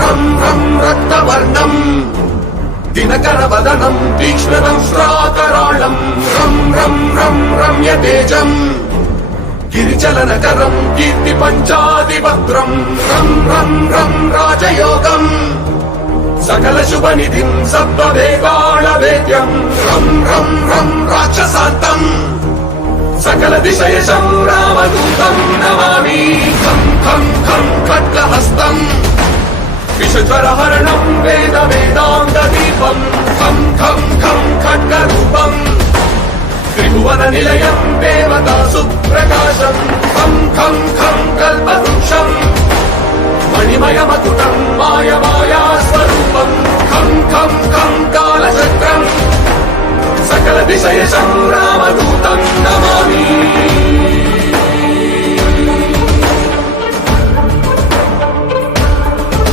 रं रं रक्तवर्णं दिनकरवदनं तीक्ष्णं श्राकराळं रं रं रं रम्यतेजं गिरिचलनकरं कीर्तिपञ्चादिवक्त्रं रं रं रं राजयोगम् सकल शुभनिधिं सप्तवेगाळवेद्यं रं रं रं राक्षसान्तम् सकल दिशयशं रामदूतं नमामि खं खं खं खड्गहस्तम् विषज्वरहरणं वेद वेदाङ्गदीपं खं खं खं खड्गरूपम् त्रिभुवननिलयं देवतासु प्रकाशं खं खं खं कल्पवृक्षम् मणिमयमकुटं